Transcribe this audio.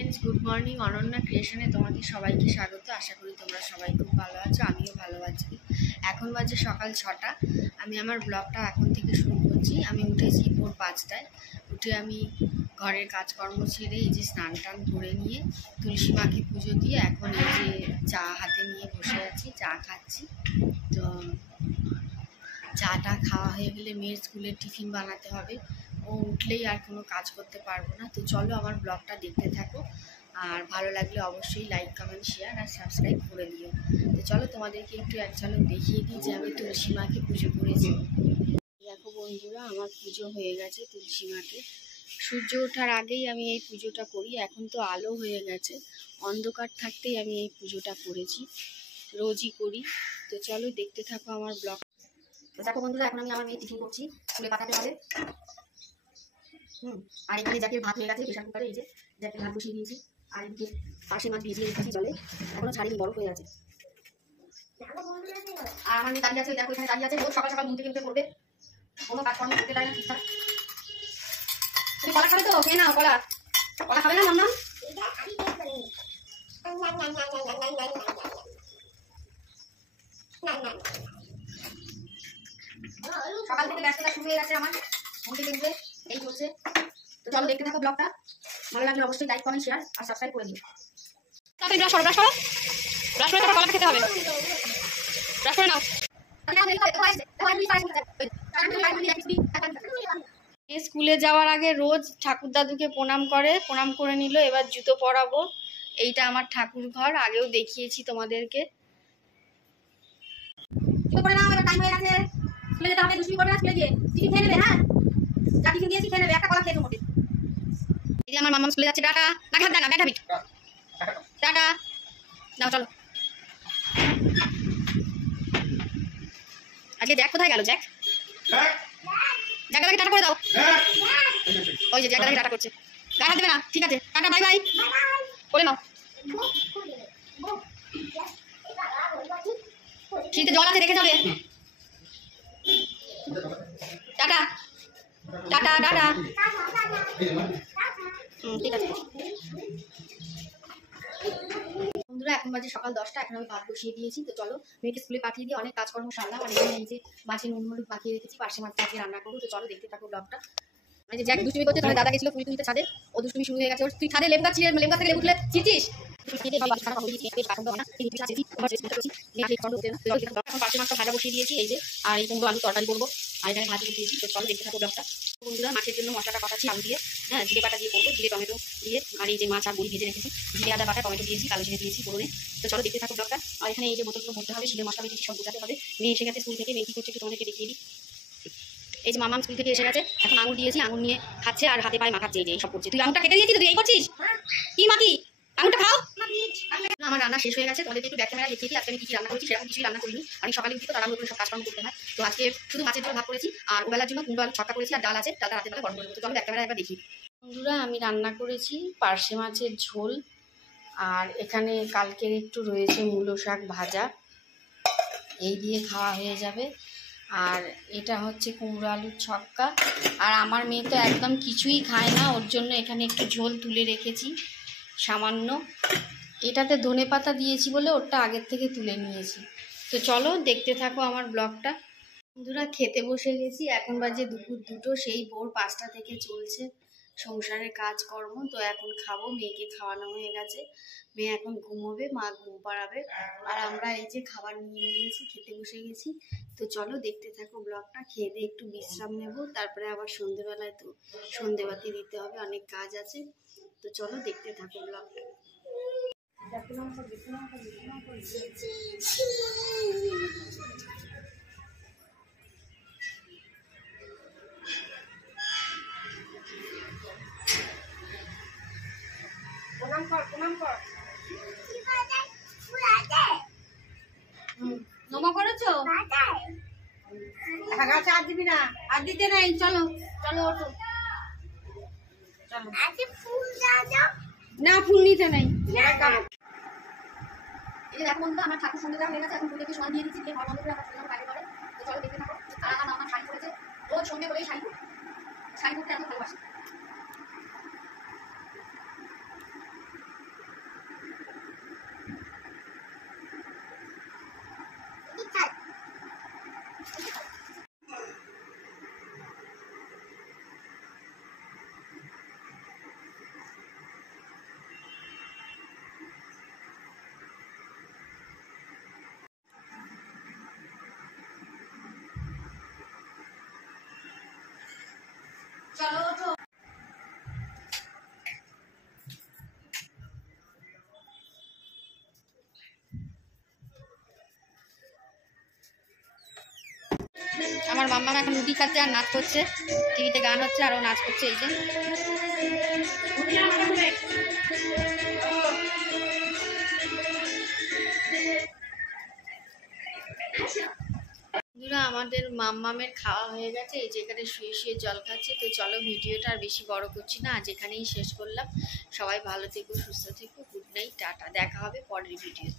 Friends, good morning. Ananya ক্রিয়েশনে তোমাদের সবাইকে স্বাগত। আশা করি তোমরা সবাই খুব ভালো আছো, আমিও ভালো আছি। এখন বাজে সকাল 6টা। আমি আমার ব্লগটা এখন থেকে শুরু করছি। আমি উঠেছি ভোর 5টায়। উঠে আমি ঘরের কাজকর্ম ছেড়ে এই যে স্নান টান করে নিয়ে তুলসী মাকে পুজো দিয়ে এখন এই যে চা হাতে নিয়ে বসে আছি, চা খাচ্ছি। তো চাটা খাওয়া হয়ে গেলে মেয়ের স্কুলের টিফিন বানাতে হবে। ও উঠলেই আর কোনো কাজ করতে পারবো না। তো চলো আমার ব্লগটা দেখতে থাকো, আর ভালো লাগলে অবশ্যই লাইক, কমেন্ট, শেয়ার আর সাবস্ক্রাইব করে দিও। তো চলো তোমাদেরকে একটু এক ঝলক দেখিয়ে দিই যে আমি তুলসী মাকে পুজো করেছি। দেখো বন্ধুরা, আমার পুজো হয়ে গেছে তুলসী মাকে। সূর্য ওঠার আগেই আমি এই পুজোটা করি। এখন তো আলো হয়ে গেছে, অন্ধকার থাকতেই আমি এই পুজোটা করেছি, রোজই করি। তো চলো দেখতে থাকো আমার ব্লগ। দেখো বন্ধুরা, এখন আমি আমার মেয়ে টিফিন করছি, স্কুলে পাঠাতে হবে। আর এখানে জ্যাকের ভাত হয়ে গেছে প্রেশার কুকারে। এই যে জ্যাকের ভাত বসিয়ে দিয়েছি, আর এদিকে পাশে মাছ ভিজিয়ে রেখেছি জলে, এখনো ছাড়িনি, বরফ হয়ে আছে। আর আমার মেয়ে দাঁড়িয়ে আছে, দেখো এখানে দাঁড়িয়ে আছে। রোজ সকাল সকাল ঘুম থেকে উঠে করবে, কোনো কাজকর্ম করতে পারে না ঠিকঠাক। তুমি কলা খাবে তো? খেয়ে নাও কলা। কলা খাবে না মাম্মা? সকাল থেকে ব্যস্ততা শুরু হয়ে গেছে আমার, ঘুম থেকে উঠে এই করছে। তো চলো দেখতে থাকো ব্লগটা। ভালো লাগলে অবশ্যই লাইক, কমেন্ট, শেয়ার আর সাবস্ক্রাইব করে দিও। ব্রাশ করো, ব্রাশ করো, ব্রাশ করে তারপর কলাটা খেতে হবে। ব্রাশ করে নাও। স্কুলে যাওয়ার আগে রোজ ঠাকুর দাদুকে প্রণাম করে, প্রণাম করে নিল। এবার জুতো পরাবো। এইটা আমার ঠাকুর ঘর, আগেও দেখিয়েছি তোমাদেরকে। করে নাও, এবার টাইম হয়ে গেছে, স্কুলে যেতে হবে। দুষ্টুমি করবে না, স্কুলে গিয়ে টিফিন খেয়ে নেবে। হ্যাঁ, যা টিফিন দিয়েছি খেয়ে নেবে, একটা কলা খেয়ে মোটে। এই যে আমার মামা স্কুলে যাচ্ছে। টাটা, ব্যাগ হাত দেয় না, ব্যাগ হাবিট। টাটা, নাও চলো। আজকে জ্যাক কোথায় গেল? জ্যাক, জ্যাক দাদাকে টাটা করে দাও। ওই যে জ্যাক দাদাকে টাটা করছে, ব্যাগ হাত দেবে না। ঠিক আছে, টাটা, বাই বাই করে নাও। শীতে জল আছে, রেখে যাবে। Tata, tata, tata. ঠিক আছে বন্ধুরা, এখন বাজে সকাল 10টা। এখন আমি ভাত বসিয়ে দিয়েছি। তো চলো মেয়েকে স্কুলে পাঠিয়ে দিয়ে অনেক কাজকর্ম সারলাম। আর এখানে এই যে মাছে নুন হলুদ মাখিয়ে রেখেছি, পার্শে মাছটা আজকে রান্না করবো। তো চলো দেখতে থাকো ব্লগটা। এই যে জ্যাক দুষ্টুমি করছে, তাহলে দাদা গেছিল ফুল তুলতে ছাদে, ও দুষ্টুমি শুরু হয়ে গেছে। তুই ছাদে লেবু গাছ ছিল, লেবু গাছ থেকে লেবু তুলে চিরছিস। পার্শে মাছটা ভাজা বসিয়ে দিয়েছি এই যে, আর এই কুমড়ো আলু তরকারি করবো, আর এখানে ভাজি দিয়েছি। তো চলো দেখতে থাকো ব্লগটা। বন্ধুরা, মাছের জন্য মশলাটা কষাচ্ছি আলু দিয়ে, হ্যাঁ জিরে বাটা দিয়ে করবো, জিরে টমেটো দিয়ে। আর এই যে মাছ আর বড়ি ভেজে রেখেছি, জিরে আদা বাটা, টমেটো দিয়েছি, কালো জিরে দিয়েছি ফোড়নে। তো চলো দেখতে থাকো ব্লগটা। আর এখানে এই যে বোতলগুলো ভরতে হবে, শিলের মশলা বেশি সব বোঝাতে হবে। মেয়ে এসে গেছে স্কুল থেকে, মেয়ে কি করছে একটু তোমাদেরকে দেখিয়ে দিই। এই যে মামাম স্কুল থেকে এসে গেছে, এখন আঙুর দিয়েছি, আঙুর নিয়ে খাচ্ছে আর হাতে পায়ে মাখাচ্ছে। এই যে এইসব করছে। তুই আঙুরটা কেটে দিয়েছিস, তুই এই করছিস কি মাকি? আঙুরটা খাও। আমার রান্না শেষ হয়ে গেছে, তোমাদেরকে একটু ব্যাক ক্যামেরা দেখিয়ে দিই আজকে আমি কি রান্না করেছি। সেরকম কিছুই রান্না করিনি, আমি সকালে উঠি তো তাড়াহুড়ো করে সব কাজকর্ম করতে হয়। তো আজকে শুধু মাছের ঝোল ভাত করেছি, আর ওবেলার জন্য কুমড়ো আলু ছক্কা করেছি, আর ডাল আছে, ডালটা রাতে বেলা গরম করে দেবো। তো চলো ব্যাক ক্যামেরা একবার দেখি। বন্ধুরা, আমি রান্না করেছি পার্শে মাছের ঝোল, আর এখানে কালকের একটু রয়েছে মূলো শাক ভাজা, এই দিয়ে খাওয়া হয়ে যাবে। আর এটা হচ্ছে কুমড়ো আলুর ছক্কা। আর আমার মেয়ে তো একদম কিছুই খায় না, ওর জন্য এখানে একটু ঝোল তুলে রেখেছি সামান্য। এটাতে ধনেপাতা দিয়েছি বলে ওরটা আগের থেকে তুলে নিয়েছি। তো চলো দেখতে থাকো আমার ব্লগটা। বন্ধুরা, খেতে বসে গেছি। এখন বাজে দুপুর 2টো, সেই ভোর 5টা থেকে চলছে সংসারের কাজকর্ম। তো এখন খাবো, মেয়েকে খাওয়ানো হয়ে গেছে, মেয়ে এখন ঘুমোবে, মা ঘুম পাড়াবে। আর আমরা এই যে খাবার নিয়ে নিয়েছি, খেতে বসে গেছি। তো চলো দেখতে থাকো ব্লগটা। খেয়ে দিয়ে একটু বিশ্রাম নেব, তারপরে আবার সন্ধেবেলায় তো সন্ধেবাতি দিতে হবে, অনেক কাজ আছে। তো চলো দেখতে থাকো ব্লগটা। নমা করেছো? গাছে আর দিবি না, আর দিতে নেই। চলো চলো ওঠো, চলো। না, ফুল নিতে নেই। এই দেখো বন্ধুরা, আমার ঠাকুর সন্ধ্যা হয়ে গেছে। এখন ফুলকে সময় দিয়ে দিচ্ছি, ঘর বন্ধ করে আমার সন্ধ্যা বাইরে করে। তো চলো দেখতে থাকো। আর আমার মামা শাড়ি পরেছে, রোজ সন্ধ্যে করেই শাড়ি পরে, শাড়ি পরতে এত ভালোবাসে। আমার মাম্মা এখন রুটি খাচ্ছে আর নাচ করছে, টিভিতে গান হচ্ছে আর ও নাচ করছে। এই যে বন্ধুরা, আমাদের মাম্মামের খাওয়া হয়ে গেছে, এই যেখানে শুয়ে শুয়ে জল খাচ্ছে। তো চলো ভিডিওটা আর বেশি বড় করছি না, আজ এখানেই শেষ করলাম। সবাই ভালো থেকো, সুস্থ থেকো, গুড নাইট, টাটা, দেখা হবে পরের ভিডিও।